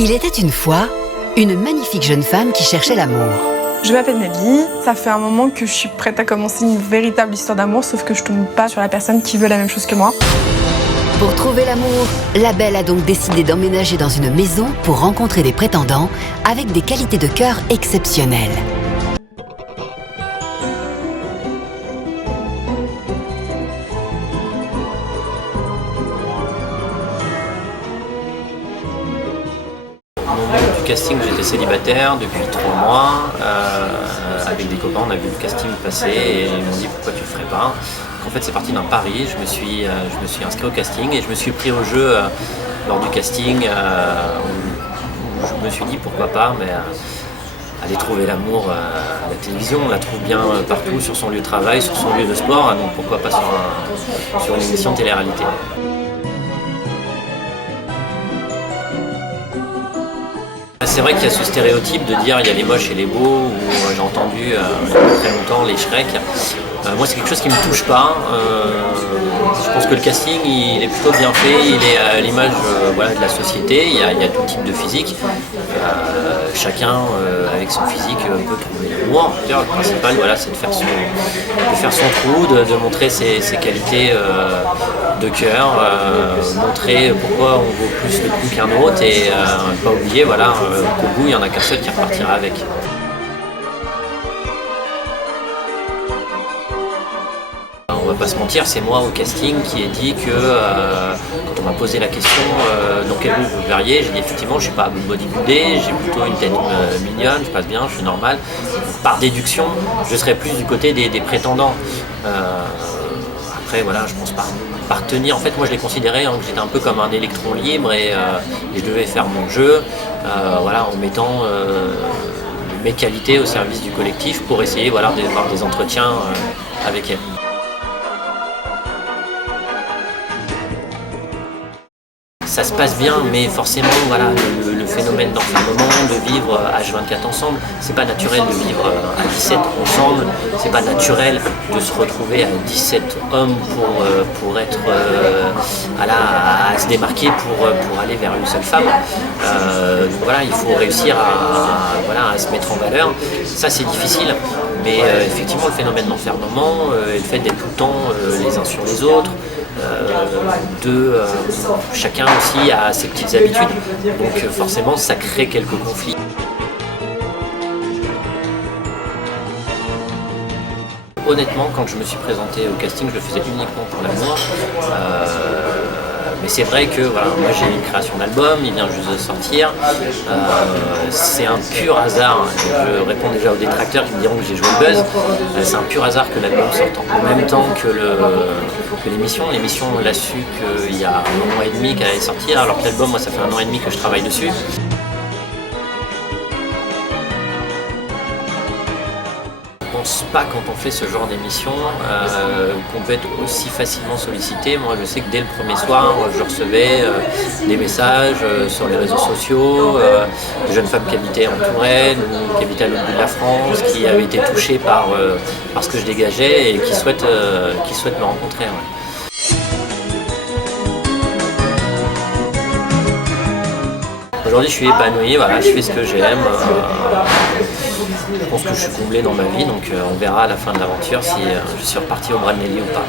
Il était une fois une magnifique jeune femme qui cherchait l'amour. Je m'appelle Nelly, ça fait un moment que je suis prête à commencer une véritable histoire d'amour, sauf que je tombe pas sur la personne qui veut la même chose que moi. Pour trouver l'amour, la belle a donc décidé d'emménager dans une maison pour rencontrer des prétendants avec des qualités de cœur exceptionnelles. Au moment du casting, j'étais célibataire depuis 3 mois. Avec des copains, on a vu le casting passer et ils m'ont dit pourquoi tu le ferais pas. En fait, c'est parti d'un pari. Je me suis inscrit au casting et je me suis pris au jeu lors du casting. Où je me suis dit pourquoi pas, mais aller trouver l'amour à la télévision, on la trouve bien partout, sur son lieu de travail, sur son lieu de sport, donc pourquoi pas sur une émission de télé-réalité. C'est vrai qu'il y a ce stéréotype de dire il y a les moches et les beaux, ou j'ai entendu il y a très longtemps les Shrek. Moi c'est quelque chose qui ne me touche pas. Je pense que le casting il est plutôt bien fait, il est à l'image de la société, il y a tout type de physique. Chacun avec son physique peut trouver l'amour. Le principal c'est de faire son trou, de montrer ses qualités de cœur, montrer pourquoi on vaut plus le coup qu'un autre et pas oublier qu'au bout il n'y en a qu'un seul qui repartira avec. On va pas se mentir, c'est moi au casting qui ai dit que quand on m'a posé la question dans quel groupe vous verriez, j'ai dit effectivement je suis pas bodybuildé, j'ai plutôt une tête mignonne, je passe bien, je suis normal. Par déduction, je serais plus du côté des prétendants. Après je pense par tenir, en fait moi je les considérais que j'étais un peu comme un électron libre et je devais faire mon jeu en mettant mes qualités au service du collectif pour essayer d'avoir des entretiens avec elles. Ça se passe bien, mais forcément, le phénomène d'enfermement, de vivre H24 ensemble, c'est pas naturel de vivre à 17 ensemble, c'est pas naturel de se retrouver à 17 hommes pour être à se démarquer pour aller vers une seule femme. Il faut réussir à se mettre en valeur. Ça, c'est difficile, mais effectivement, le phénomène d'enfermement et le fait d'être tout le temps les uns sur les autres, chacun aussi a ses petites habitudes, donc forcément ça crée quelques conflits. Honnêtement, quand je me suis présenté au casting, je le faisais uniquement pour l'amour. Mais c'est vrai que moi j'ai une création d'album, il vient juste de sortir. C'est un pur hasard, je réponds déjà aux détracteurs qui me diront que j'ai joué le buzz. C'est un pur hasard que l'album sorte en même temps que l'émission. L'émission on l'a su qu'il y a 1 an et demi qu'elle allait sortir, alors que l'album, moi ça fait 1 an et demi que je travaille dessus. Je pense pas quand on fait ce genre d'émission qu'on peut être aussi facilement sollicité. Moi je sais que dès le premier soir je recevais des messages sur les réseaux sociaux de jeunes femmes qui habitaient en Touraine ou qui habitaient à l'autre bout de la France, qui avaient été touchées par ce que je dégageais et qui souhaitent me rencontrer. Aujourd'hui je suis épanoui, je fais ce que j'aime. Je pense que je suis comblé dans ma vie, donc on verra à la fin de l'aventure si je suis reparti au bras de Nelly ou pas.